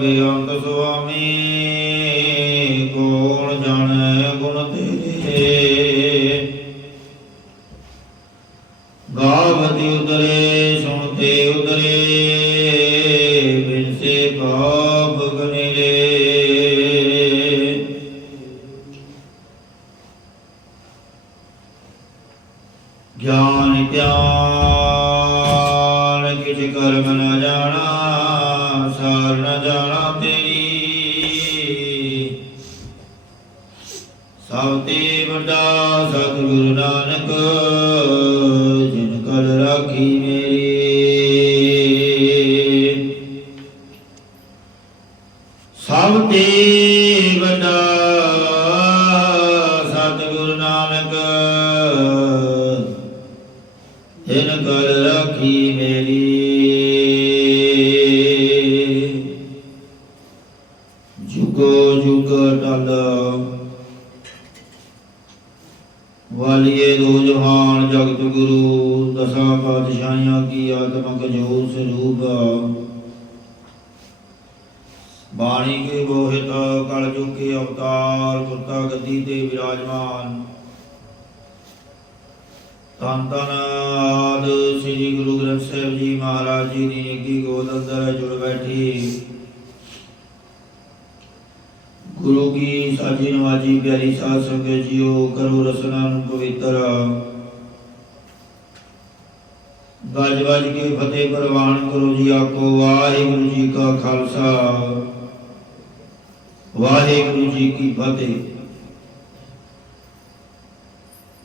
ਬੇਅੰਤ ਸੁਆਮੀ, ਕੌਣ ਜਾਣੈ ਗੁਣ ਤੇਰੇ। ਗਾਵਤੀ ਉਦਰੇ ਸੁਣਤੇ ਉਦਰੇ, ਬਿਨ ਸੇ ਪਾਪ ਗਨਿਰੇ। ਗਿਆਨ ਧਿਆਨ ਕਿਛ ਕਰਮ ਨ ਜਾਣਾ, ਸਾਰ ਨ ਜਾਣਾ ਤੇਰੀ। ਸਭ ਤੇ ਵੱਡਾ ਸਤਿਗੁਰੂ ਨਾਨਕ, ਜਿਨ ਕਲ ਰਾਖੀ ਮੇਰੀ। ਸਭ ਤੇ ਵੱਡਾ ਸਤਿਗੁਰੂ ਨਾਨਕ, ਜਿਨ ਕਲ ਰਾਖੀ ਮੇਰੀ। ਜੁਗੋ ਜੁਗ ਟਲ ਵਾਲੀਏ ਦੋ ਜਹਾਨ, ਜਗਤ ਗੁਰੂ ਦਸਾਂ ਪਾਤਸ਼ਾਹੀਆਂ ਕੀ ਆਤਮਕ ਜੋਤ ਸਰੂਪ। ਬਾਣੀ ਕੇ ਬੋਹਿਤ ਕਲ ਜੁਗ ਕੇ ਅਵਤਾਰ, ਕੁਰਤਾ ਗੱਦੀ ਤੇ ਵਿਰਾਜਮਾਨ। ਧੰਨ ਧੰਨ ਆਦਿ ਸ੍ਰੀ ਗੁਰੂ ਗ੍ਰੰਥ ਸਾਹਿਬ ਜੀ ਮਹਾਰਾਜ ਜੀ ਦੀ ਨਿੱਘੀ ਗੋਦ ਅੰਦਰ ਜੁੜ ਬੈਠੀ ਗੁਰੂ ਕੀ ਸਾਜੀ ਨਵਾਜੀ ਪਿਆਰੀ ਸਾਧ ਸੰਗਤ ਜੀਓ, ਕਰੋ ਰਸਨਾ ਨੂੰ ਪਵਿੱਤਰ। ਗੱਜ ਵੱਜ ਕੇ ਫਤਿਹ ਪ੍ਰਵਾਨ ਕਰੋ ਜੀ ਆਖੋ ਵਾਹਿਗੁਰੂ ਜੀ ਕਾ ਖਾਲਸਾ, ਵਾਹਿਗੁਰੂ ਜੀ ਕੀ ਫਤਿਹ।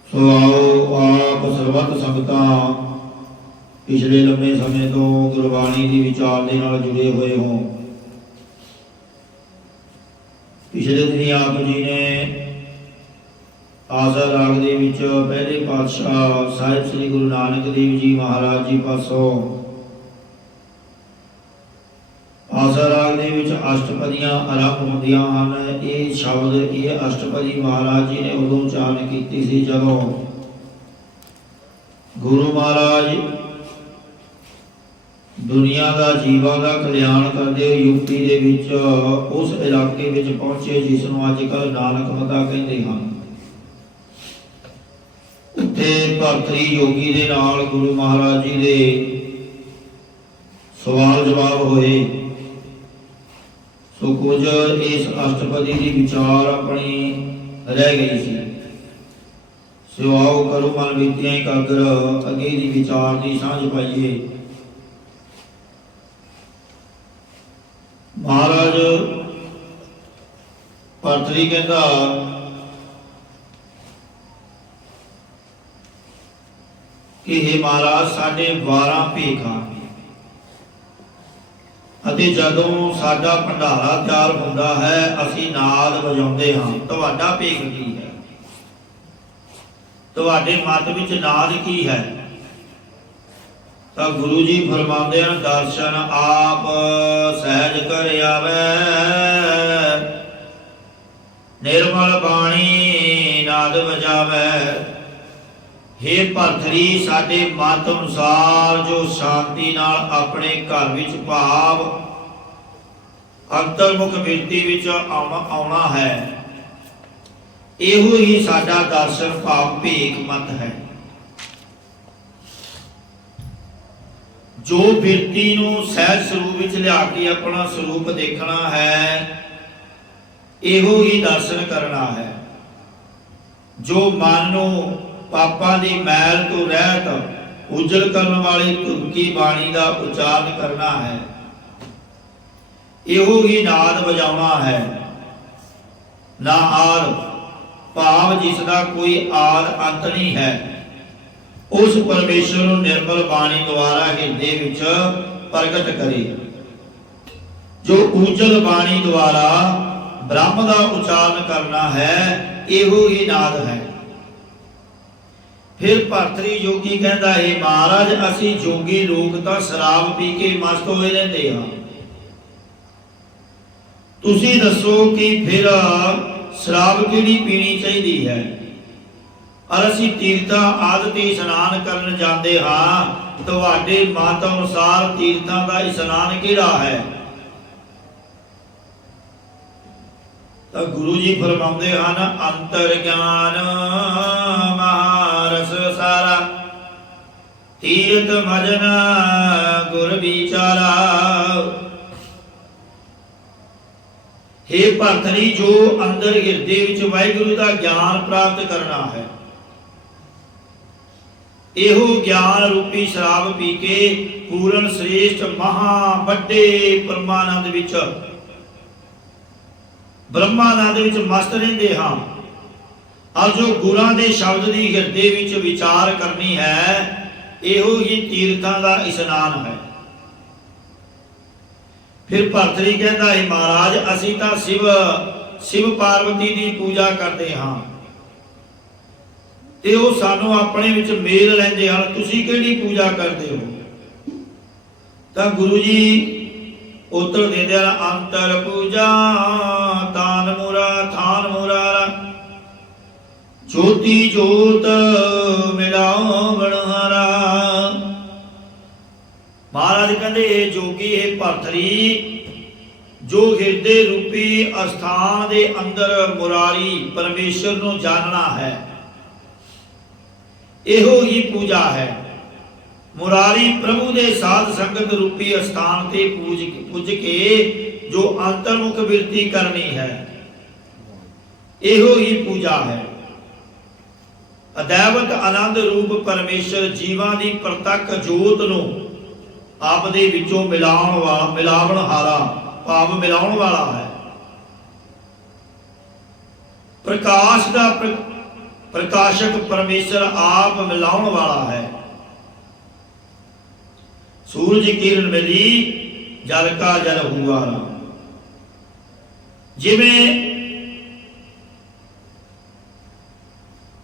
ਸੋ ਆਓ ਆਪ ਸਰਬੱਤ ਸੰਗਤਾਂ ਪਿਛਲੇ ਲੰਮੇ ਸਮੇਂ ਤੋਂ ਗੁਰਬਾਣੀ ਦੀ ਵਿਚਾਰ ਦੇ ਨਾਲ ਜੁੜੇ ਹੋਏ ਹੋ। ਪਿਛਲੇ ਦਿਨੀ ਆਪ ਜੀ ਨੇ ਆਸਾ ਰਾਗ ਦੇ ਵਿੱਚ ਪਹਿਲੇ ਪਾਤਸ਼ਾਹ ਸਾਹਿਬ ਸ੍ਰੀ ਗੁਰੂ ਨਾਨਕ ਦੇਵ ਜੀ ਮਹਾਰਾਜ ਜੀ ਪਾਸੋਂ ਆਸਾ ਰਾਗ ਦੇ ਵਿੱਚ ਅਸ਼ਟਪਦੀਆਂ ਆਰੰਭ ਹੁੰਦੀਆਂ ਹਨ। ਇਹ ਸ਼ਬਦ, ਇਹ ਅਸ਼ਟਪਦੀ ਮਹਾਰਾਜ ਜੀ ਨੇ ਉਦੋਂ ਉਚਾਰਨ ਕੀਤੀ ਸੀ ਜਦੋਂ ਗੁਰੂ ਮਹਾਰਾਜ ਦੁਨੀਆ ਦਾ ਜੀਵਾਂ ਦਾ ਕਲਿਆਣ ਕਰਦੇ ਯੂਪੀ ਦੇ ਵਿੱਚ ਉਸ ਇਲਾਕੇ ਵਿੱਚ ਪਹੁੰਚੇ ਜਿਸ ਨੂੰ ਅੱਜ ਕੱਲ੍ਹ ਨਾਨਕ ਮਤਾ ਕਹਿੰਦੇ ਹਨ। ਉੱਥੇ ਭਰਤਰੀ ਯੋਗੀ ਦੇ ਨਾਲ ਗੁਰੂ ਮਹਾਰਾਜ ਜੀ ਦੇ ਸਵਾਲ ਜਵਾਬ ਹੋਏ। ਸੋ ਕੁਝ ਇਸ ਅਸ਼ਟਪਦੀ ਦੀ ਵਿਚਾਰ ਆਪਣੀ ਰਹਿ ਗਈ ਸੀ। ਸੋ ਆਓ ਕਰੋ ਮਨ ਬੀਤੀਆਂ ਇਕਾਗਰ, ਅੱਗੇ ਦੀ ਵਿਚਾਰ ਦੀ ਸਾਂਝ ਪਾਈਏ। ਮਹਾਰਾਜ ਭਰਤਰੀ ਕਹਿੰਦਾ ਕਿ हे ਮਹਾਰਾਜ, ਸਾਡੇ 12 ਭੇਖ ਹਨ ਅਤੇ ਜਦੋਂ ਸਾਡਾ ਭੰਡਾਰਾ ਤਿਆਰ ਹੁੰਦਾ ਹੈ ਅਸੀਂ ਨਾਦ ਵਜਾਉਂਦੇ ਹਾਂ। ਤੁਹਾਡਾ ਭੇਖ ਕੀ ਹੈ? ਤੁਹਾਡੇ ਮਤ ਵਿੱਚ ਨਾਦ ਕੀ ਹੈ? ਤਾਂ ਗੁਰੂ ਜੀ ਫਰਮਾਉਂਦੇ ਹਨ, ਦਰਸ਼ਨ ਆਪ ਸਹਿਜ ਕਰ ਆਵੈ, ਨਿਰਮਲ ਬਾਣੀ ਨਾਦ ਵਜਾਵੈ। हे ਭਰਤਰੀ, ਸਾਡੇ ਮਤ ਅਨੁਸਾਰ ਜੋ ਸ਼ਾਂਤੀ ਨਾਲ ਆਪਣੇ ਘਰ ਵਿੱਚ ਭਾਵ ਅੰਤਰਮੁਖ ਬਿਰਤੀ ਵਿੱਚ ਆਉਣਾ ਹੈ, ਇਹੋ ਹੀ ਸਾਡਾ ਦਰਸ਼ਨ ਭਾਵ ਭੇਖ ਮਤ ਹੈ। ਜੋ ਬਿਰਤੀ ਨੂੰ ਸਹਿਜ ਸਰੂਪ ਵਿੱਚ ਲਿਆ ਕੇ ਆਪਣਾ ਸਰੂਪ ਦੇਖਣਾ ਹੈ, ਇਹੋ ਹੀ ਦਰਸ਼ਨ ਕਰਨਾ ਹੈ। ਜੋ ਮਨ ਨੂੰ ਪਾਪਾਂ ਦੀ ਮੈਲ ਤੋਂ ਰਹਿਤ ਉਜਲ ਕਰਨ ਵਾਲੀ ਧੁਰਕੀ ਬਾਣੀ ਦਾ ਉਚਾਰਨ ਕਰਨਾ ਹੈ, ਇਹੋ ਹੀ ਨਾਦ ਵਜਾਉਣਾ ਹੈ। ਨਾ ਆਦ ਭਾਵ ਜਿਸ ਦਾ ਕੋਈ ਆਦ ਅੰਤ ਨਹੀਂ ਹੈ, ਉਸ ਪਰਮੇਸ਼ਰ ਨੂੰ ਨਿਰਮਲ ਬਾਣੀ ਦੁਆਰਾ ਹਿਰਦੇ ਵਿੱਚ ਪ੍ਰਗਟ ਕਰੇ। ਜੋ ਉਜਲ ਬਾਣੀ ਦੁਆਰਾ ਬ੍ਰਹਮ ਦਾ ਉਚਾਰਨ ਕਰਨਾ ਹੈ, ਇਹੋ ਹੀ ਨਾਦ ਹੈ। ਫਿਰ ਭਰਤਰੀ ਜੋਗੀ ਕਹਿੰਦਾ ਹੈ, ਮਹਾਰਾਜ ਅਸੀਂ ਜੋਗੀ ਲੋਕ ਤਾਂ ਸ਼ਰਾਬ ਪੀ ਕੇ ਮਸਤ ਹੋਏ ਰਹਿੰਦੇ ਹਾਂ, ਤੁਸੀਂ ਦੱਸੋ ਕਿ ਫਿਰ ਸ਼ਰਾਬ ਕਿਹੜੀ ਪੀਣੀ ਚਾਹੀਦੀ ਹੈ? ਔਰ ਅਸੀਂ ਤੀਰਥਾਂ ਆਦਿ ਤੇ ਇਸ਼ਨਾਨ ਕਰਨ ਜਾਂਦੇ ਹਾਂ, ਤੁਹਾਡੇ ਮਤ ਅਨੁਸਾਰ ਤੀਰਥਾਂ ਦਾ ਇਸ਼ਨਾਨ ਕਿਹੜਾ ਹੈ? ਤਾਂ ਗੁਰੂ ਜੀ ਫਰਮਾਉਂਦੇ ਹਨ, ਅੰਤਰ ਗਿਆਨ ਮਹਾਰਸ ਸਾਰਾ, ਤੀਰਥ ਮਜਨ ਗੁਰ ਵਿਚਾਰਾ। हे ਭਰਤਰੀ, ਜੋ ਅੰਦਰ ਹਿਰਦੇ ਵਿੱਚ ਵਾਹਿਗੁਰੂ ਦਾ ਗਿਆਨ ਪ੍ਰਾਪਤ ਕਰਨਾ ਹੈ, ਇਹੋ ਗਿਆਨ ਰੂਪੀ ਸ਼ਰਾਬ ਪੀ ਕੇ ਪੂਰਨ ਸ੍ਰੇਸ਼ਟ ਮਹਾ ਵੱਡੇ ਪਰਮਾਨੰਦ ਵਿੱਚ, ਬ੍ਰਹਮਾਨੰਦ ਵਿੱਚ ਮਸਤ ਰਹਿੰਦੇ ਹਾਂ। ਔਰ ਜੋ ਗੁਰਾਂ ਦੇ ਸ਼ਬਦ ਦੀ ਹਿਰਦੇ ਵਿੱਚ ਵਿਚਾਰ ਕਰਨੀ ਹੈ, ਇਹੋ ਹੀ ਤੀਰਥਾਂ ਦਾ ਇਸ਼ਨਾਨ ਹੈ। ਫਿਰ ਭਰਤਰੀ ਕਹਿੰਦਾ ਹੈ, ਮਹਾਰਾਜ ਅਸੀਂ ਤਾਂ शिव पार्वती की पूजा करते हाँ, ते वो सानू अपने विच मेल लैंदे हन, तुसीं किहड़ी पूजा करते हो? तां गुरु जी उत्तर देंदे हन, अंतर पूजा तान मुरा थान मुरारा, ज्योति जोत मिलाओ बनहारा। महाराज कहते जोगी है भरतरी, जो हिरदे रूपी अस्थान दे अंदर मुरारी परमेश्वर नूं जानना है, एहो ही पूजा है। मुरारी प्रभु दे साध संगत रूपी अस्थान ते पूज के जो अंतर्मुख बिरती करनी है, एहो ही पूजा है। अदैवत आनंद रूप परमेश्वर जीवां दी प्रतक जोत नूं आप दे विचों मिलावण हारा भाव मिलाउण वाला है। प्रकाश का प्रकाशक परमेश्वर आप मिलाउण वाला है। सूरज किरण मिली जल का जल हुआ। जिवें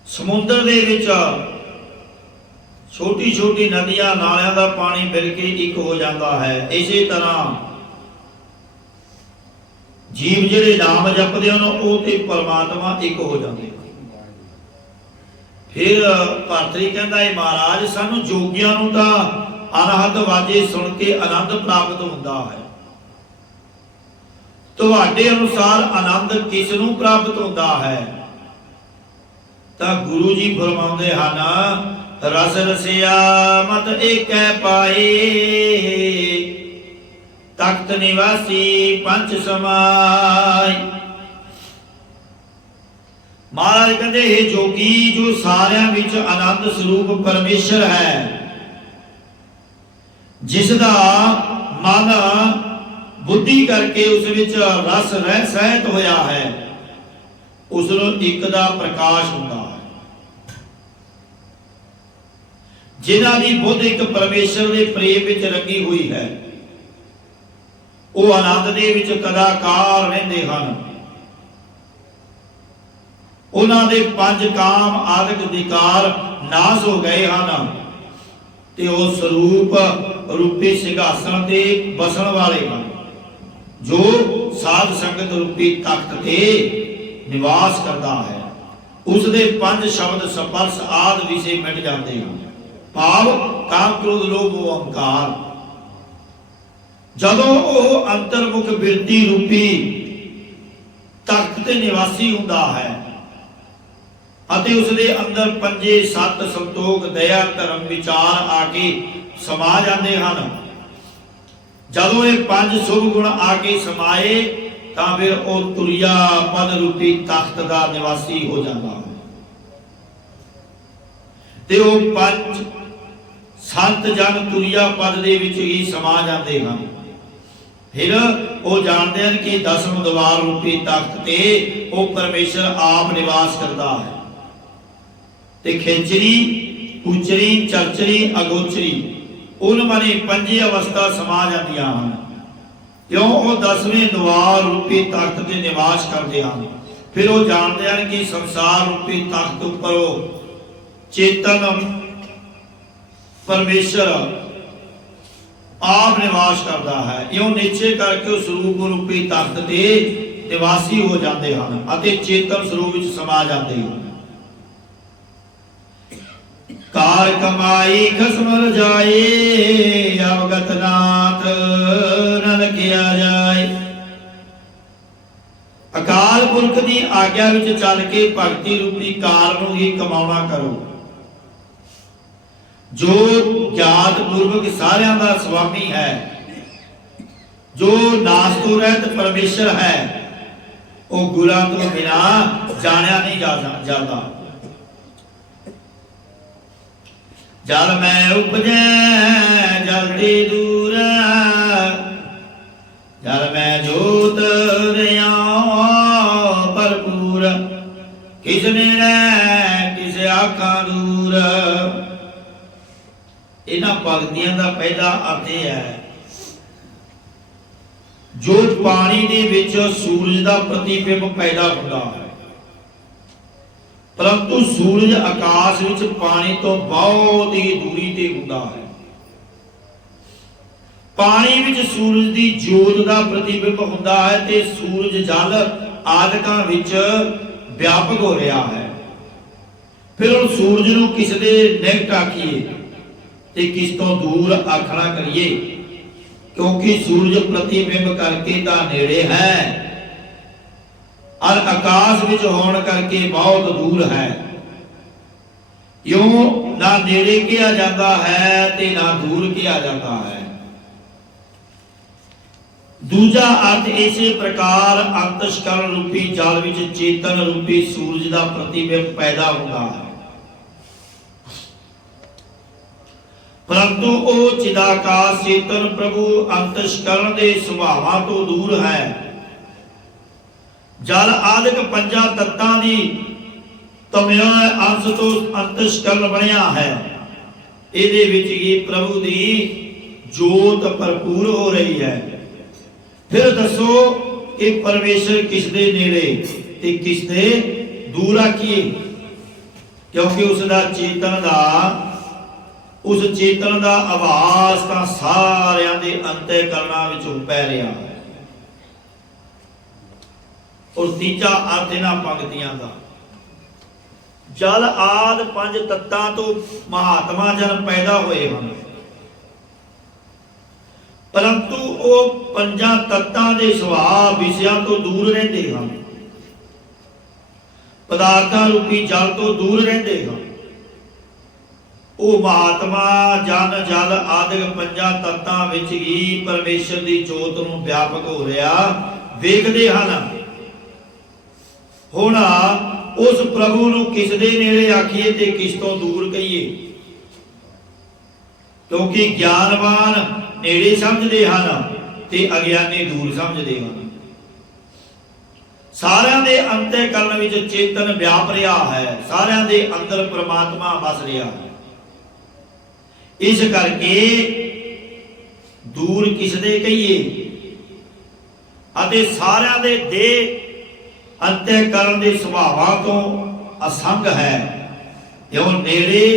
समुद्र दे विच छोटी छोटी नदियां नालियां का पानी मिल के एक हो जाता है, इसी तरह जीव जिहड़े नाम जपदे हन वो ते परमात्मा एक हो जाते। फिर भरतरी कहता है, महाराज सानू जोगियां नूं तां अनहद वाजे सुन के आनंद प्राप्त हुंदा है, तुहाडे अनुसार आनंद किस नूं प्राप्त हुंदा है? तां गुरु जी फरमाउंदे हन, रस रसिया मत एकै पाए, तख्त निवासी पंच समाय। महाराज कहते हे जोगी, जो सारियां विच आनंद स्वरूप परमेश्वर है, जिसदा मन बुद्धि करके उस विच रस रह सहित होया है, उसनूं एक दा प्रकाश हुंदा है। जिन्हां दी बुद्ध एक परमेश्वर दे प्रेम विच रंगी हुई है, वो आनंद दे विच कदाकार रहंदे हन। उन्हां दे पंज काम आदि विकार नाश हो गए हन, ते वो स्वरूप रूपी सिंहासन ते बसन वाले हन, जो साध संगत रूपी तख्त ते निवास करता है। उसदे पंज शब्द स्पर्श आदि विषय मिट जाते हैं, भाव काम क्रोध लोभ अहंकार। जदों वह अंतर्मुख बिरती रूपी तख्त ते निवासी हुंदा है, अते उसदे अंदर पंजे सत संतोख दया धर्म विचार आके समा जाते हैं। जदों ये पंज शुभ गुण आके समाए, तां फिर वह तुरिया पद रूपी तख्त का निवासी हो जाता है। ते वो पंज संत जन तुरिया पद दे विच ही समा जाते हैं। फिर वो जानते हैं कि दसम द्वार रूपी तख्त ते वो परमेश्वर आप निवास करता है। ते खेचरी उचरी चरचरी अगोचरी उन मनी पंजी अवस्था समा जांदियां हन, क्यों वो दसवें द्वार रूपी तख्त ते निवास करते हैं। फिर वो जानते हैं कि संसार रूपी तख्त उपर चेतन परमेश्वर आप निवास करता है। यो निश्चय करके उस रूप रूपी तख्त ते निवासी हो जाते हैं अते चेतन स्वरूप विच समा जाते हैं। कार कमाई खसमर जाए, अवगत नाथ नन किया जाए। ਅਕਾਲ ਪੁਰਖ ਦੀ ਆਗਿਆ ਵਿੱਚ ਚੱਲ ਕੇ ਭਗਤੀ ਰੂਪੀ ਕਾਰ ਨੂੰ ਹੀ ਕਮਾਉਣਾ ਕਰੋ। ਜੋ ਗਿਆਤ ਪੂਰਵਕ ਸਾਰਿਆਂ ਦਾ ਸੁਆਮੀ ਹੈ, ਜੋ ਨਾਸ ਤੋਂ ਰਹਿਤ ਪਰਮੇਸ਼ਰ ਹੈ, ਉਹ ਗੁਰਾਂ ਤੋਂ ਬਿਨਾ ਜਾਣਿਆ ਨਹੀਂ ਜਾਂਦਾ। ਜਲ ਮੈਂ ਉਪਜੈ ਜਲਦੀ ਦੂਰ, ਜਲ ਮੈਂ ਜੋਤ ਰਿਆ ਭਰਪੂਰ, ਕਿਸ ਨੇੜੇ ਕਿਸ ਆਖਾਂ ਦੂਰ। ਇਹਨਾਂ ਭਗਤੀਆਂ ਦਾ ਪਹਿਲਾ ਅਰਥ ਇਹ ਹੈ, ਜੋ ਪਾਣੀ ਦੇ ਵਿੱਚ ਸੂਰਜ ਦਾ ਪ੍ਰਤੀਬਿੰਬ ਪੈਦਾ ਹੁੰਦਾ ਹੈ, ਪਰੰਤੂ ਸੂਰਜ ਆਕਾਸ਼ ਵਿੱਚ ਪਾਣੀ ਤੋਂ ਬਹੁਤ ਹੀ ਦੂਰੀ ਤੇ ਹੁੰਦਾ ਹੈ। ਪਾਣੀ ਵਿੱਚ ਸੂਰਜ ਦੀ ਜੋਤ ਦਾ ਪ੍ਰਤੀਬਿੰਬ ਹੁੰਦਾ ਹੈ ਤੇ ਸੂਰਜ ਜਲ ਆਦਿਕਾਂ ਵਿੱਚ ਵਿਆਪਕ ਹੋ ਰਿਹਾ ਹੈ। ਫਿਰ ਉਹ ਸੂਰਜ ਨੂੰ ਕਿਸ ਦੇ ਨਿਕਟ ਆਖੀਏ ਤੇ ਕਿਸ ਤੋਂ ਦੂਰ ਆਖਣਾ ਕਰੀਏ, ਕਿਉਂਕਿ ਸੂਰਜ ਪ੍ਰਤੀਬਿੰਬ ਕਰਕੇ ਤਾਂ ਨੇੜੇ ਹੈ ਔਰ ਆਕਾਸ਼ ਵਿੱਚ ਹੋਣ ਕਰਕੇ ਬਹੁਤ ਦੂਰ ਹੈ। ਇਉਂ ਨਾ ਨੇੜੇ ਕਿਹਾ ਜਾਂਦਾ ਹੈ ਤੇ ਨਾ ਦੂਰ ਕਿਹਾ ਜਾਂਦਾ ਹੈ। ਦੂਜਾ ਅਰਥ ਇਸੇ ਪ੍ਰਕਾਰ ਅੰਤਸ਼ਕਰਨ ਰੂਪੀ ਜਲ ਵਿੱਚ ਚੇਤਨ ਰੂਪੀ ਸੂਰਜ ਦਾ ਪ੍ਰਤੀਬਿੰਬ ਪੈਦਾ ਹੁੰਦਾ ਹੈ, ਪਰੰਤੂ ਉਹ ਚਿਦਾਕਾਸ਼ ਚੇਤਨ ਪ੍ਰਭੂ ਅੰਤਸ਼ਕਰਨ ਦੇ ਸੁਭਾਵਾਂ ਤੋਂ ਦੂਰ ਹੈ। ਜਲ ਆਦਿਕ ਪੰਜਾਂ ਤੱਤਾਂ ਦੀ ਤਮਿਆ ਅੰਸ਼ ਤੋਂ ਅੰਤਸ਼ਕਰਨ ਬਣਿਆ ਹੈ। ਇਹਦੇ ਵਿੱਚ ਹੀ ਪ੍ਰਭੂ ਦੀ ਜੋਤ ਭਰਪੂਰ ਹੋ ਰਹੀ ਹੈ। ਫਿਰ ਦੱਸੋ ਕਿ ਪਰਮੇਸ਼ਰ ਕਿਸ ਦੇ ਨੇੜੇ ਤੇ ਕਿਸ ਦੇ ਦੂਰ ਆਖੀਏ, ਕਿਉਂਕਿ ਉਸ ਚੇਤਨ ਦਾ ਆਵਾਜ਼ ਤਾਂ ਸਾਰਿਆਂ ਦੇ ਅੰਤःਕਰਨਾਂ ਵਿੱਚੋਂ ਪੈ ਰਿਹਾ ਹੈ। ਔਰ ਤੀਜਾ ਅਰਥ ਇਹਨਾਂ ਪੰਕਤੀਆਂ ਦਾ, ਜਲ ਆਦਿ ਪੰਜ ਤੱਤਾਂ ਤੋਂ ਮਹਾਤਮਾ ਜਨ ਪੈਦਾ ਹੋਏ ਹਨ, ਪਰੰਤੂ ਉਹ ਪੰਜਾਂ ਤੱਤਾਂ ਦੇ ਸੁਭਾਅ ਵਿਸ਼ਿਆਂ ਤੋਂ ਦੂਰ ਰਹਿੰਦੇ ਹਨ, ਪਦਾਰਥਾਂ ਰੂਪੀ ਜਲ ਤੋਂ ਦੂਰ ਰਹਿੰਦੇ ਹਨ। ਉਹ ਮਹਾਤਮਾ ਜਨ ਜਲ ਆਦਿਕ ਪੰਜਾਂ ਤੱਤਾਂ ਵਿੱਚ ਹੀ ਪਰਮੇਸ਼ਰ ਦੀ ਜੋਤ ਨੂੰ ਵਿਆਪਕ ਹੋ ਰਿਹਾ ਵੇਖਦੇ ਹਨ। ਹੁਣ ਉਸ ਪ੍ਰਭੂ ਨੂੰ ਕਿਸ ਦੇ ਨੇੜੇ ਆਖੀਏ ਤੇ ਕਿਸ ਤੋਂ ਦੂਰ ਕਹੀਏ, ਕਿਉਂਕਿ ਗਿਆਨਵਾਨ ਨੇੜੇ ਸਮਝਦੇ ਹਨ ਤੇ ਅਗਿਆਨੀ ਦੂਰ ਸਮਝਦੇ ਹਨ। ਸਾਰਿਆਂ ਦੇ ਅੰਤःਕਰਨ ਵਿੱਚ ਚੇਤਨ ਵਿਆਪ ਰਿਹਾ ਹੈ, ਸਾਰਿਆਂ ਦੇ ਅੰਦਰ ਪ੍ਰਮਾਤਮਾ ਵਸ ਰਿਹਾ ਹੈ। ਇਸ ਕਰਕੇ ਦੂਰ ਕਿਸ ਦੇ ਕਹੀਏ ਅਤੇ ਸਾਰਿਆਂ ਦੇ ਦੇਹ ਅੰਤःਕਰਨ ਦੇ ਸੁਭਾਵਾਂ ਤੋਂ ਅਸੰਗ ਹੈ, ਇਉਂ ਨੇੜੇ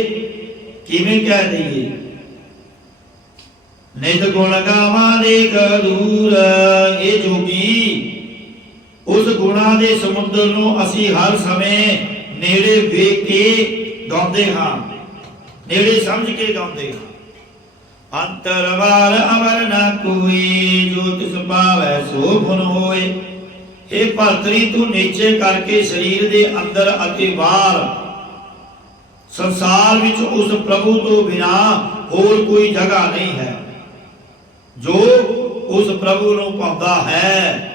ਕਿਵੇਂ ਕਹਿ ਦਈਏ। ਨਿਤ ਗੁਣ ਗਾਵਾਂ ਦੇਖ ਦੂਰ, ਇਹ ਜੋਗੀ ਉਸ ਗੁਣਾਂ ਦੇ ਸਮੁੰਦਰ ਨੂੰ ਅਸੀਂ ਹਰ ਸਮੇਂ ਨੇੜੇ ਵੇਖ ਕੇ ਗਾਉਂਦੇ ਹਾਂ, ਨੇੜੇ ਸਮਝ ਕੇ ਗਾਉਂਦੇ ਹਾਂ। ਅੰਤਰਵਾਰ ਅਮਰ ਨਾ ਕੋਈ, ਜੋ ਤਿਸ ਭਾਵੈ ਸੋ ਗੁਣ ਹੋਏ। ਇਹ ਭਰਤਰੀ ਤੂੰ ਨੀਚੇ ਕਰਕੇ ਸਰੀਰ ਦੇ ਅੰਦਰ ਅਤੇ ਬਾਹਰ ਸੰਸਾਰ ਵਿੱਚ ਉਸ ਪ੍ਰਭੂ ਤੋਂ ਬਿਨਾ ਹੋਰ ਕੋਈ ਜਗ੍ਹਾ ਨਹੀਂ ਹੈ। ਜੋ ਉਸ ਪ੍ਰਭੂ ਨੂੰ ਪਾਉਂਦਾ ਹੈ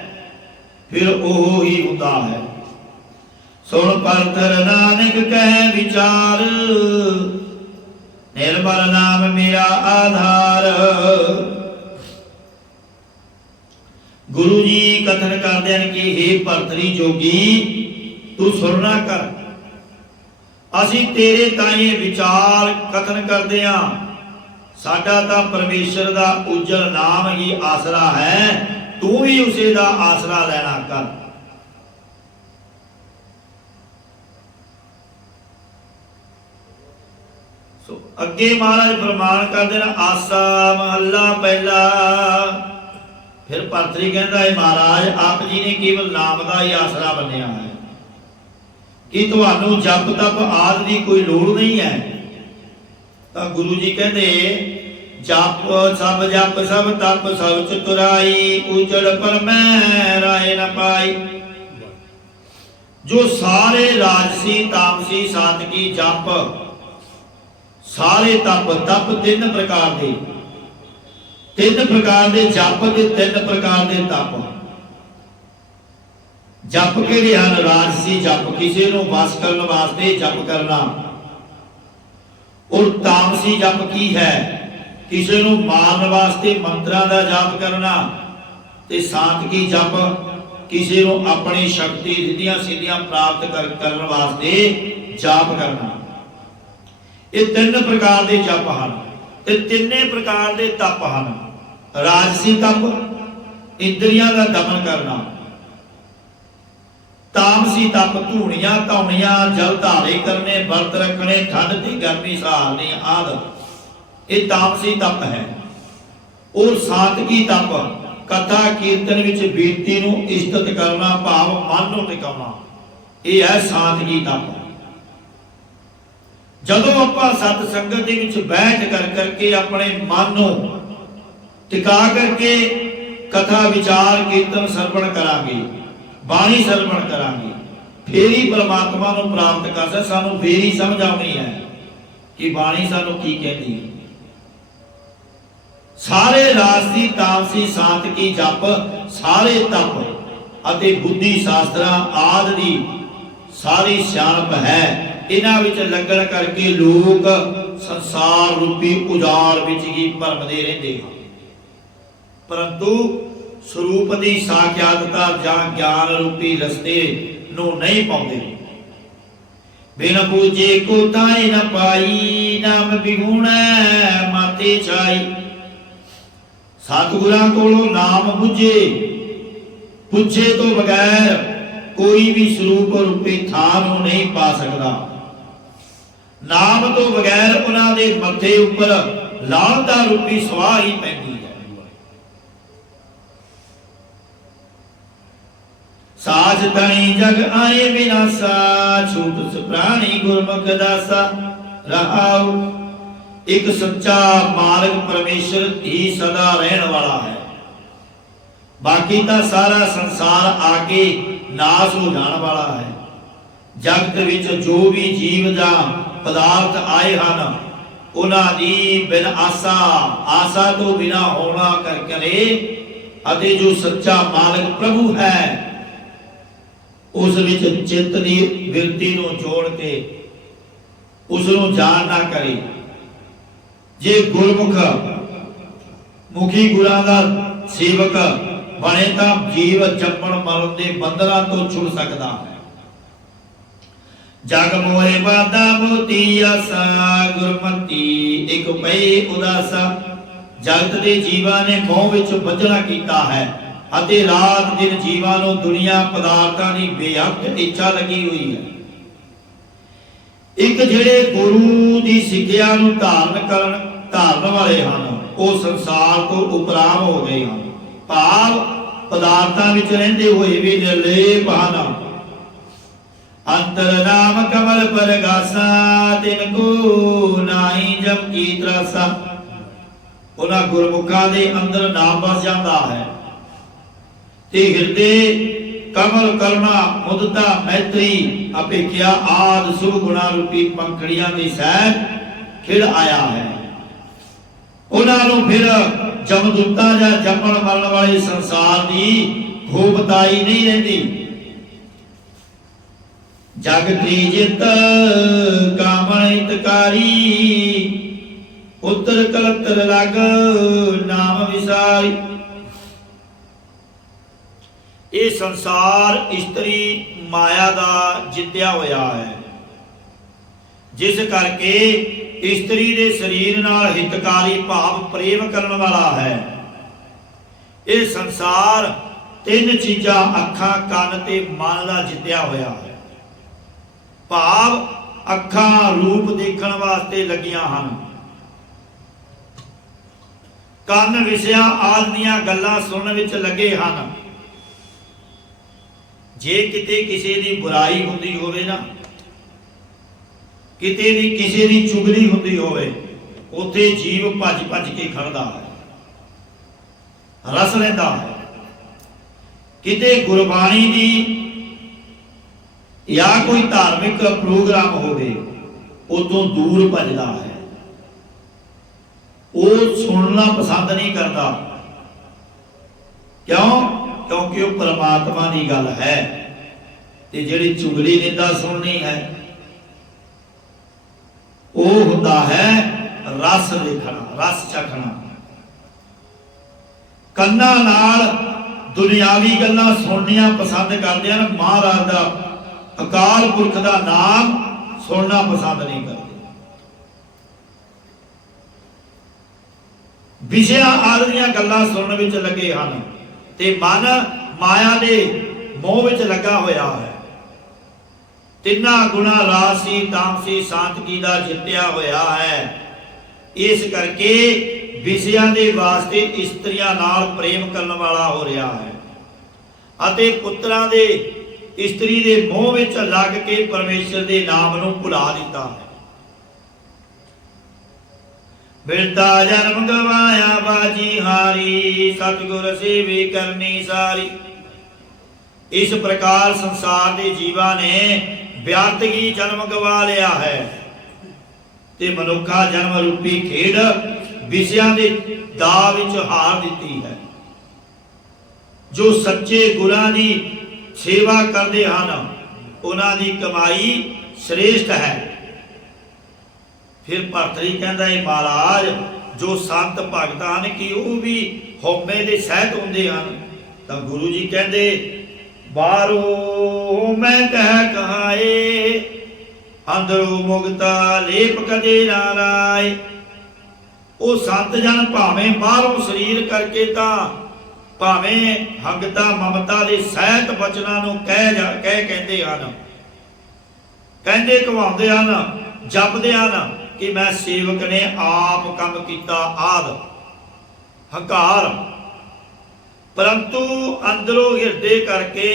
ਫਿਰ ਉਹ ਹੀ ਹੁੰਦਾ ਹੈ। ਸੁਣ ਭਰਤਰ ਨਾਨਕ ਕਹਿ ਵਿਚਾਰ, ਨਿਰਮਲ ਨਾਮ ਮੇਰਾ ਆਧਾਰ। ਗੁਰੂ ਜੀ ਕਥਨ ਕਰਦੇ ਹਨ ਕਿ हे ਭਰਤਰੀ ਜੋਗੀ ਤੂੰ ਸੁਰਨਾ ਕਰ, ਅਸੀਂ ਤੇਰੇ ਤਾਈਂ ਵਿਚਾਰ ਕਥਨ ਕਰਦੇ ਹਾਂ। ਸਾਡਾ ਤਾਂ ਪਰਮੇਸ਼ਰ ਦਾ ਉਜਲ ਨਾਮ ਹੀ ਆਸਰਾ ਹੈ, ਤੂੰ ਵੀ ਉਸੇ ਦਾ ਆਸਰਾ ਲੈਣਾ ਕਰ। ਸੋ ਅੱਗੇ ਮਹਾਰਾਜ ਫਰਮਾਨ ਕਰਦੇ ਨੇ, ਆਸਾ ਮਹੱਲਾ ਪਹਿਲਾ। ਫਿਰ ਭਰਤਰੀ ਕਹਿੰਦਾ ਹੈ ਮਹਾਰਾਜ ਆਪ ਜੀ ਨੇ ਕੇਵਲ ਨਾਮ ਦਾ ਹੀ ਆਸਰਾ ਬੰਨਿਆ ਹੈ ਕਿ ਤੁਹਾਨੂੰ ਜਪ ਤਪ ਆਦਿ ਦੀ ਕੋਈ ਲੋੜ ਨਹੀਂ ਹੈ। ਤਾਂ ਗੁਰੂ ਜੀ ਕਹਿੰਦੇ ਜਪ ਸਭ ਤਪ ਸਭ ਚਤੁਰਾਈ, ਉਜੜ ਪਰ ਮੈਂ ਰਾਏ ਨ ਪਾਈ। जो सारे राजसी तामसी सातकी जप सारे तप तप तीन प्रकार के जप के तीन प्रकार के तप जप किहड़े हन राजसी जप किसी नूं वस करन वास्ते जप करना और तामसी जप की है किसी नूं मारन वास्ते मंत्रां दा जप करना ते सातकी जप किसी नूं अपनी शक्ति रिद्धियां सिद्धियां प्राप्त करन वास्ते जाप करना। ये तीन प्रकार के जप हैं ते तिन्ने प्रकार के तप हैं। राजसी तप इंद्रियां का दमन करना, तामसी तप धूणियां धौणियां जल धारे करने व्रत रखने ठंड की गर्मी सहारनी आदि ये तामसी तप है। और सातकी तप कथा कीर्तन विच बेटी नूं इज्जत करना भाव मन नूं टिकाउणा ये है सातकी तप। जदों आपां सत संगत दे विच बैठ करके अपने मन नूं टिका करके कथा विचार कीर्तन सरवण करांगे बाणी सरवण करांगे फिर ही परमात्मा नूं प्राप्त कर सकदे। सानूं फिर ही समझ आउणी है कि बाणी सानूं की कहदी है। सारे राजसी तामसी सातकी जप सारे तप अते बुद्धि शास्त्र आदि दी सारी सियाणप है। इन्हां विच लगन करके लोग संसार रूपी उजाड़ विच ही भरमदे रहिंदे हैं, परंतु स्वरूप दी साख्यातता जां ज्ञान रूपी रस्ते नूं नहीं पाउंदे। बिन पूजे को ताई न पाई नाम बिगुण माते छाई। सतगुरां कोलों नाम बुझे पुछे तो बगैर कोई भी स्वरूप रूपी थान नहीं पा सकता। नाम तो बगैर उन्हां दे मत्थे उपर लालता रूपी स्वाह ही पैंदी है। साज तणी जग आए विनासा छूट सुप्राणी गुरमुख दासा। रहाऊ एक सच्चा मालिक परमेश्वर ही सदा रहने वाला है, बाकी तो सारा संसार आके नाश हो जाने वाला है। जगत विच जो भी जीव जा पदार्थ आए हैं उन्हां दी बिन आसा आसा तो बिना होना करके अते जो सच्चा मालिक प्रभु है उस विच चित्त दी विरती नूं जोड़ के उसनूं जान ना करे। जे गुरमुख मुखी गुरां दा सेवक बने तो जीव जपण मरण के बंधनां तो छुड़ सकता है। जग मोहे बाधा मोती आसा गुरमती एक पई उदासा। जगत के जीवां ने मोह विच बंधना कीता है अते रात दिन जीवां नूं दुनिया पदार्थां दी बेअंत इच्छा लगी हुई है। एक जिहड़े गुरु दी सिक्ख्या नूं धारण वाले हैं वो संसार तो उपराम हो गए हैं। भाव पदार्थां विच रहिंदे होए भी निर्लेप हैं। अंतर नाम कमल परगासा तिनको नाई जम की त्रासा। उन्हां गुरमुखां दे अंदर नाम बस जाता है ते हिरदे कमल करुणा मुदता मैत्री अपेक्षा आदि शुभ गुणा रूपी पंखड़ियां की सैर खिड़ आया है। उन्होंने फिर जमदूता या जमण मरण वाले संसार की घोबताई नहीं रहती। जग की जित कामण हितकारी उत्तर कलतर लग नाम विसारी। ये संसार स्त्री माया का जित्या होया है, जिस करके स्त्री के शरीर नाल हितकारी भाव प्रेम करने वाला है। ये संसार तीन चीजा अखां कान ते मन का जित्या होया है। भाव अखां रूप देखण वास्ते लगियां हन, कान विषयां आदि दीयां गल्लां सुनन विच लगे हन। जे किते किसी की बुराई हुंदी होवे ना, किते दी किसी की चुगली हुंदी होवे, उत्थे जीव भज भज के खड़दा है, रस रहिंदा है। किते गुरबाणी दी ਜਾਂ कोई धार्मिक प्रोग्राम होवे उतों दूर भजदा है, वो सुनना पसंद नहीं करता। क्यों? क्योंकि वो परमात्मा की गल है। ते जिहड़ी चुगली निंदा सुननी है वो हुंदा है रस देखना, रस चखना। कन्ना नाल दुनियावी गल्लां सुननियां पसंद करदे हन, महाराज दा अकाल पुरख दा नाम सुनना पसंद नहीं करते। विषया आदि गल्लां सुनने विच लगे हन ते मन माया दे मोह विच लगा होया है। तिन्ना गुणा रासी तामसी सांतकी दा जित्या होया है। इस करके विषयां दे वास्ते इस्त्रियां नाल प्रेम करने वाला हो रहा है अते पुत्रां दे इस्त्री दे मोह विच लग के परमेश्वर दे नाम नूं भुला दिता है। बिरता जन्म गवाया बाजी हारी, सतगुर सेवी करनी सारी। इस प्रकार संसार के जीवा ने व्यर्थ ही जन्म गवा लिया है ते मनुखा जन्म रूपी खेड विषयां दे दाव विच हार दिती है। जो सच्चे गुरां दी सेवा करते हैं उन्हां दी कमाई श्रेष्ठ है। फिर भरतरी कहता है महाराज जो संत भगत हैं कि वो भी हौमे दे सहित होंदे हन। तो गुरु जी कहते बाहरों मैं कह कहाए, अंदरों मुगता लेप कदे ना लाए। वो संत जन भावें बाहरों शरीर करके भावें हंगता ममता दे सहित बचना नूं कहते हैं, कहते कहाउंदे हन, जपदे हन कि मैं सेवक ने आप कम किया आद हंकार, परंतु अंदरों हिरदे करके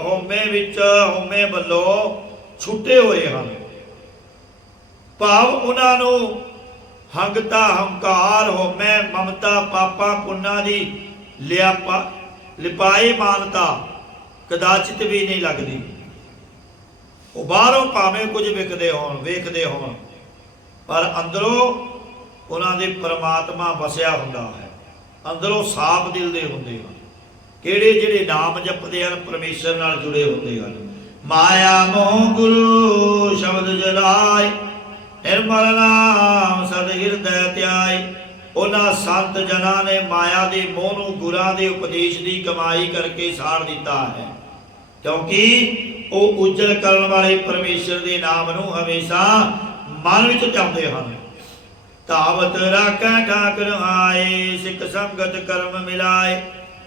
हौमे विच हौमे वल्लों छुटे हुए हैं। भाव उन्होंने हंगता हंकार हौमे ममता पापा पुन्ना दी लिपाए मानता कदाचित भी नहीं लगती। वो बाहरों भावें कुछ विकदे होण वेखदे होण पर अंदरों उन्होंने परमात्मा वसिया हुंदा है। अंदरों साफ दिल दे हुंदे हैं, किहड़े जिहड़े नाम जपदे हन परमेश्वर नाल जुड़े हुंदे हन। माया मोह गुरु शब्द जलाए, निर्मल नाम सद हिरदै त्याय। उन्हां संत जना ने माया दे मोह नूं गुरां दे उपदेश दी कमाई करके साड़ दिता है, क्योंकि वो उजल करन वाले परमेश्वर दे नाम नूं हमेशा मन विच चाहुंदे हन। तावत राखै ठाकर आए, सिख संगत कर्म मिलाए।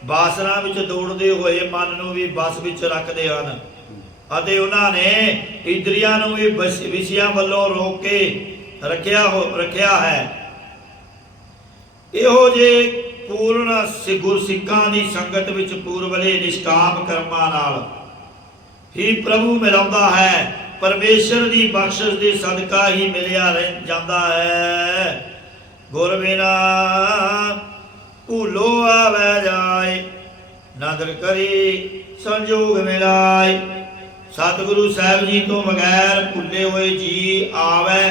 वासना विच दौड़दे होए मन नूं भी बस विच रखदे हन अते उन्हां ने इंद्रियां नूं भी विषयां वल्लों रोक के रखिया है। इहो जे पूर्ण गुरसिखां दी संगत विच पूर्वले निष्काम कर्मां नाल ही प्रभु मिलाउंदा है। परमेश्वर की बख्शिश के सदका ही मिलिया जाता है। गुर बिना भूलो आवे जाए, नदर करी संजोग मिलाए। सतगुरु साहब जी तो बगैर भुले हुए जी आवे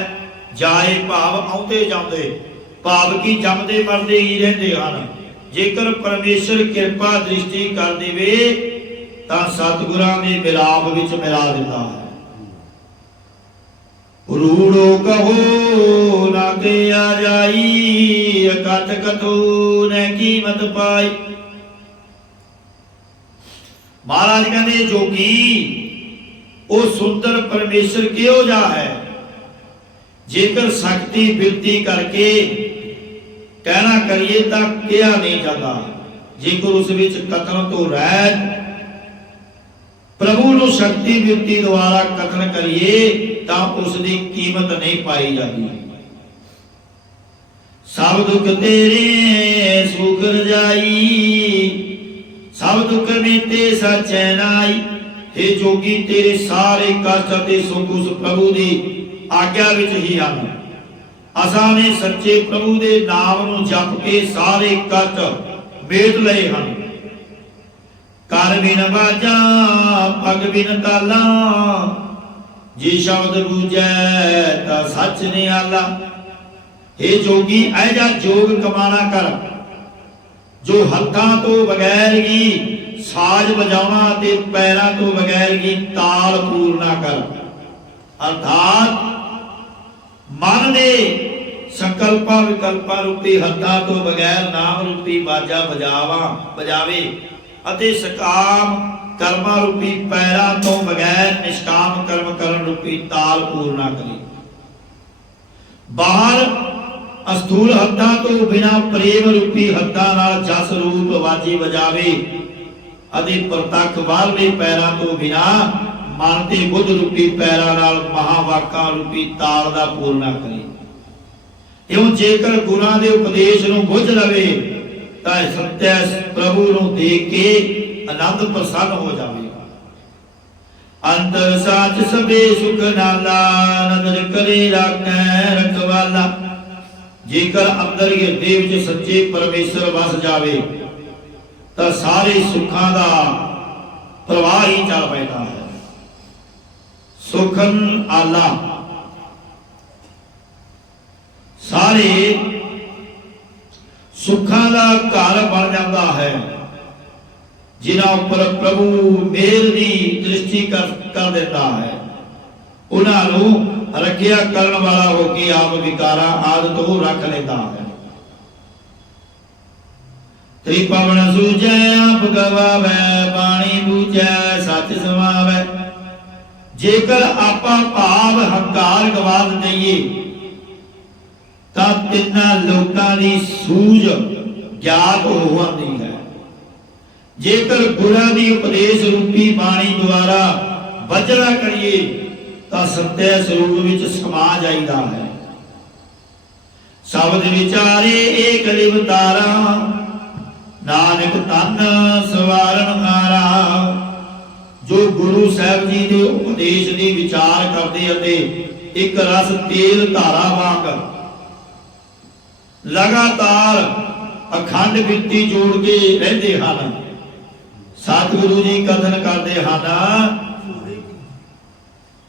जाए, भाव आउंदे जांदे, भाव की जमदे मरदे ही रहंदे हन। जेकर परमेश्वर कृपा दृष्टि कर देवे तां सतगुरां दे मिलाप विच मिला दिंदा है। रूड़ो कहो ना के आ जाई, कथ कथो न कीमत पाई। महाराज कहते जोगी वो सुंदर परमेश्वर किहो जा है, जेकर शक्ति बिरती करके कहना करिए तो किया नहीं जाता। जेकर उस विच कथन तो रहत प्रभु नूं शक्ति बिरती द्वारा कथन करिए तो उसकी कीमत नहीं पाई जाती। सब दुख तेरे सुख रजाई, सब दुख मीते सचै नाई। हे जोगी तेरे सारे कष्ट ते सुख उस प्रभु की आज्ञा विच ही हन। असां ने सच्चे प्रभु दे नाम नूं जप के सारे कष्ट मेट लए हन। कर बिन बाजा पग बिन ताला, जी शब्द बूझै ता सच निहाला। हे जोगी ऐजा जोग कमाना कर जो हत्थां तो बगैर ही साज बजाउणा ते पैरां तो बगैर ही ताल पूरना कर। अर्थात मन दे संकल्पा विकल्पा रूपी हत्थां तो बगैर नाम रूपी बाजा बजावे अते सकाम कर्मा रूपी पैरां तो बगैर निष्काम कर्म करन रूपी ताल पूरना करे। बाहर अस्थूल हत्थां तो बिना प्रेम रूपी हत्थां नाल जस रूप वाजी बजावे अते प्रतख वाले पैरां तो बिना मन ते बुद्ध रूपी पैरां नाल महावाकां रूपी ताल दा पूरना करे। इउं जेकर गुणां दे उपदेश नूं बुझ लवे तां सत्य प्रभु नूं देख के आनंद प्रसन्न हो जाएगा। अंतर साच सबे सुख नाला नदर करे राखै रखवाला। जेकर अंदर हृदय विच सच्चे परमेश्वर वस जावे तां सारे सुखां दा प्रवाह ही चल पैदा है। सुखन आला सारे सुखां दा घर बन जाता है जिन्हां उपर प्रभु मेहर दी दृष्टि कर देता है। उन्हां नूं रखिया करन वाला होके आप विकारा आदत हो रख लेता है। त्रिपवन सूझै आप गवावै बाणी बूझै सच समावै। जेकर आपा भाव हंकार गवा दईए तां तिन्हां लोकां दी सूझ ज्ञात हो आंदी है। जेकर गुरां दी उपदेश रूपी बाणी द्वारा बचना करिए तां सत्य स्वरूप विच समा जाईदा है। शब्द विचारे एक लिवतारा नानक तन सवारण हारा। जो गुरु साहब जी दे उपदेश दी विचार करदे अते एक रस तेल धारा वांग लगातार अखंड बिरती जोड़ के रहंदे हन। सतगुरु जी कथन करते हैं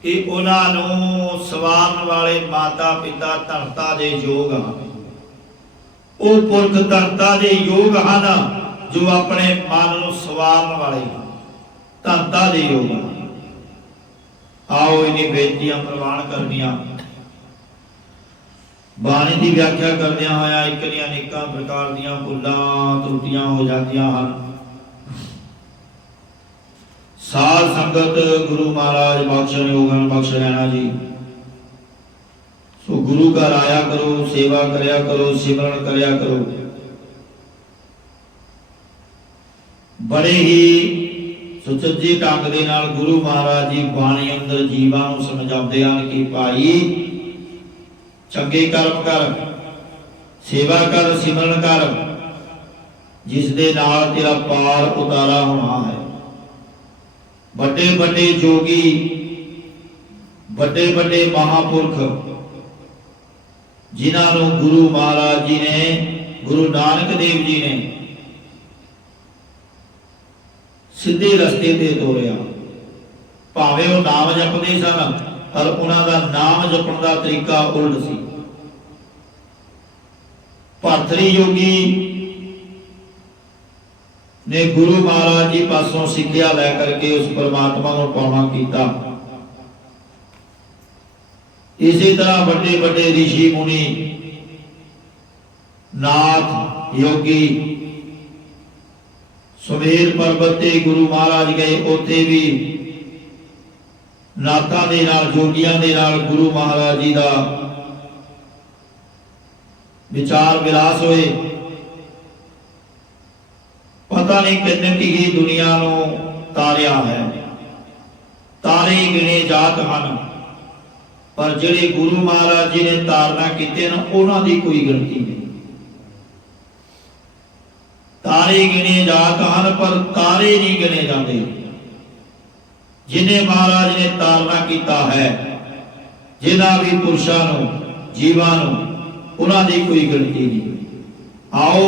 कि उन्होंने सवारन वाले माता पिता धनता दे योग हैं। वो पुरख धनता दे योग हैं जो अपने मन को सवारन वाले धनता दे योग हैं। आओ इन्हें बेनतियां प्रवान करनिया बाणी की व्याख्या करदियां होया एक दी अनेकां प्रकार दीयां भुल्लां त्रुटियां हो जातियां हैं। साध संगत गुरु महाराज बख्शन योगन बख्श लेना जी। सो गुरु घर आया करो, सेवा करया करो, सिमरन करया करो। बड़े ही सुचज्जे ढंग दे नाल गुरु महाराज जी बाणी अंदर जीवां नूं समझाउंदे हन कि भाई चंगे कर्म कर, सेवा कर, सिमरन कर, जिस दे नाल तेरा पार उतारा होना है। बड़े बड़े जोगी बड़े बड़े महापुरख जिन्होंने गुरु महाराज जी ने गुरु नानक देव जी ने सीधे रस्ते ते तोरिया। भावें वो नाम जपते सन पर उन्हों का नाम जपण का तरीका उल्ट सी। भरतरी योगी ने गुरु महाराज जी पासों सिक्ख्या लैकर के उस परमात्मा को पाउणा कीता। इसी तरह बड़े बड़े ऋषि मुनि नाथ योगी सुमेर पर्वत ते गुरु महाराज गए। उत्थे भी नाथां दे नाल जोगियां दे नाल गुरु महाराज जी दा विचार विलास होए। पता नहीं कितने की दुनिया नूं तारिया है। तारे गिने जात हैं पर जिहड़े गुरु महाराज जी ने तारना कीते ना उन्हां दी कोई गिनती नहीं। तारे गिने जात हैं पर तारे नहीं गिने जाते। जिन्हें महाराज ने तारना किया है जिन्हां भी पुरुषां नूं जीवां नूं उन्हां दी कोई गिनती नहीं। आओ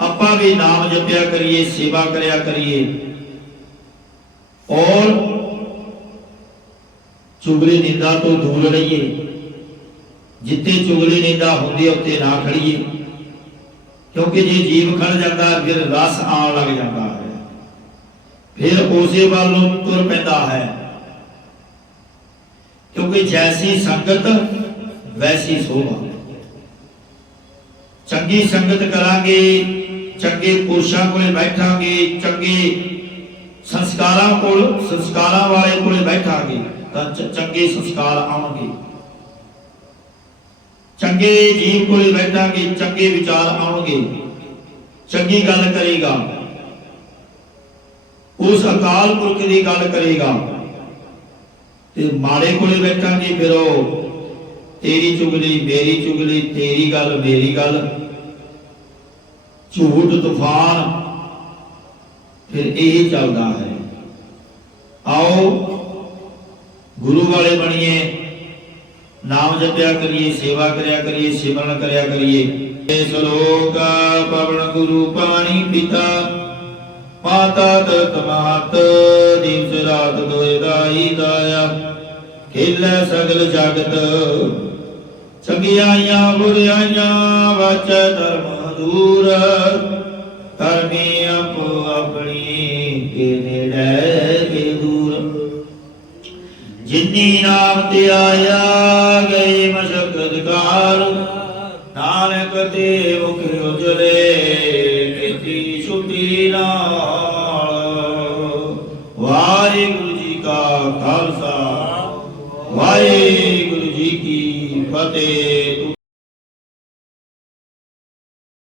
आपां भी नाम जपया करिए, सेवा करया करिए और चुगली निंदा तो दूर रहिए, जिथे चुगली निंदा होंदी उत्ते ना खड़िए, क्योंकि जे जीव खड़ जाता फिर रस आन लग जाता है, फिर उसे वाल नूं तुर पैंदा है। क्योंकि जैसी संगत वैसी सोभा। चंगी संगत करांगे, चंगे पुरुषां कोले बैठांगे, चंगे संस्कारां वाले कोले बैठांगे तां चंगे संस्कार आउणगे। चंगे जीव कोले बैठांगे, चंगे विचार आउणगे, चंगी गल करेगा, उस अकाल पुरख की गल करेगा। ते माड़े कोले बैठांगे फिर तेरी चुगली मेरी चुगली, तेरी गल मेरी गल, झूठ तूफान फिर यही चलता है। आओ गुरु वाले बनिए, नाम जपया करिए, सेवा करया करिए, सिमरन करया करिए। श्लोक पवन गुरु पानी पिता, माता दत्त महत, दिवस रात दोए दाई दाया, खेलै सगल जगत, चंगियाइयां बुराइयां वाचै धर्म दूर, धर्मी आपो अपनी के नेड़े के दूर। जिन्नी नाम ते आया गए मशक्कत काल, नानक ते मुख उजले खेती छुटी नाल। वाहिगुरु जी का खालसा, वाहिगुरु जी की फतेह।